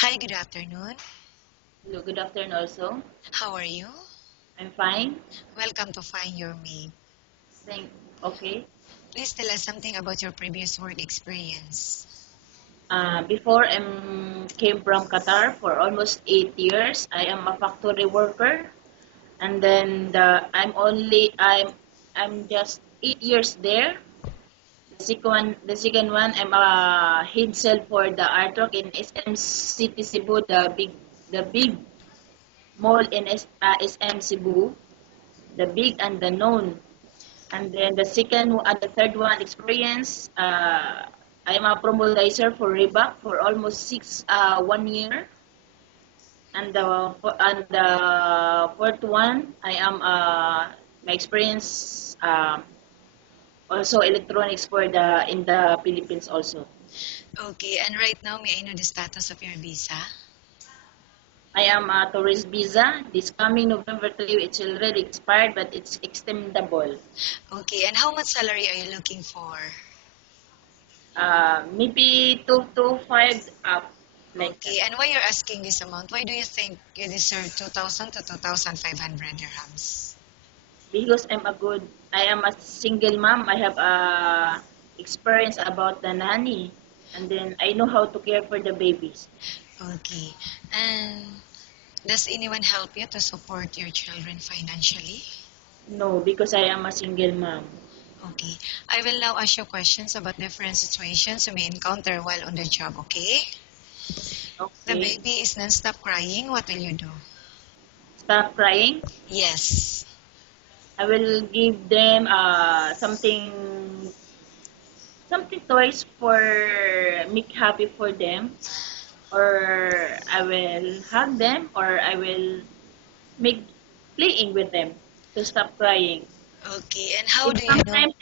Hi, good afternoon. Hello, good afternoon also. How are you? I'm fine. Welcome to Find Your Mate. Thank okay. Please tell us something about your previous work experience. Before I came from Qatar for almost 8 years. I am a factory worker, and then I'm just 8 years there. The second one I'm a head sale for the artwork in SM City Cebu, the big mall in SM Cebu, the big and the known. And then the third one experience, I am a promodizer for Reebok for almost 1 year. And the fourth one, I am my experience also electronics for the in the Philippines also. Okay, and right now, may I know the status of your visa? I am a tourist visa. This coming November to you, it's already expired, but it's extendable. Okay, and how much salary are you looking for? Maybe 2 to 5 up, like that. Okay, and why you're asking this amount? Why do you think you deserve 2,000 to 2,500 dirhams? Because I am a single mom. I have experience about the nanny, and then I know how to care for the babies. Okay, and does anyone help you to support your children financially? No, because I am a single mom. Okay, I will now ask you questions about different situations you may encounter while on the job, okay? The Okay, baby is non-stop crying. What will you do? stop crying. Yes. I will give them something toys for make happy for them, or I will hug them, or I will make playing with them to stop crying. Okay. And how If do you know? sometimes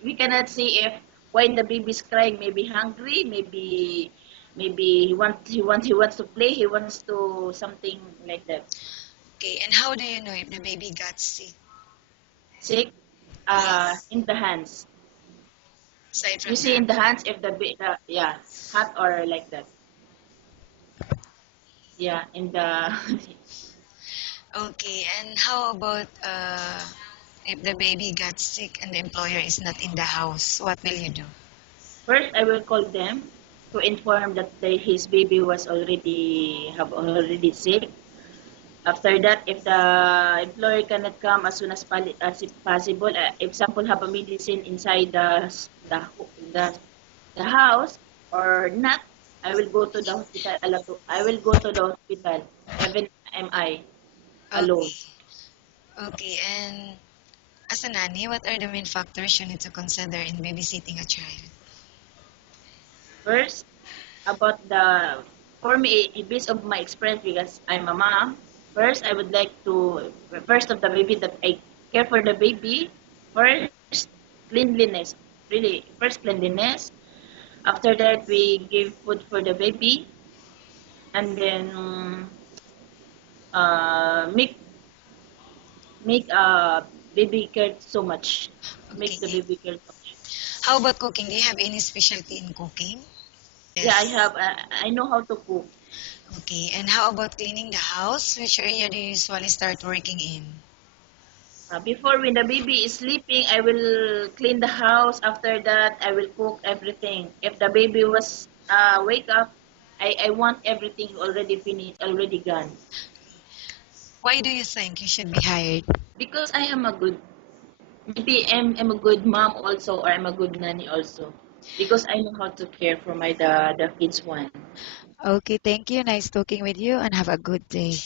we cannot see if when the baby is crying, maybe hungry, maybe he wants to play, he wants to something like that. Okay. And how do you know if the baby got sick? Sick, Yes. in the hands. Aside You from see in the that. hands if yeah, hot or like that. Yeah, in the Okay. And how about if the baby got sick and the employer is not in the house? What will you do? first I will call them to inform that his baby was already sick. After that, if the employer cannot come as soon as if possible, example, have a medicine inside the house or not, I will go to the hospital. I will go to the hospital. Even am I alone. Okay. Okay. And as a nanny, what are the main factors you need to consider in babysitting a child? First, about the for me, based of my experience because I'm a mom. First, I would like to first of the baby that I care for the baby. First, cleanliness. Really, first cleanliness. After that, we give food for the baby, and then make baby care so much. Make the Okay. baby care so much. How about cooking? Do you have any specialty in cooking? Yeah, I Yes. have. I know how to cook. Okay, and how about cleaning the house? Which area do you usually start working in? Before when the baby is sleeping, I will clean the house. After that, I will cook everything. If the baby was wake up, I want everything already finished, already gone. Why do you think you should be hired? Because I am a good maybe I'm a good mom also, or I'm a good nanny also, because I know how to care for my the kids one. Okay, thank you. Nice talking with you and have a good day.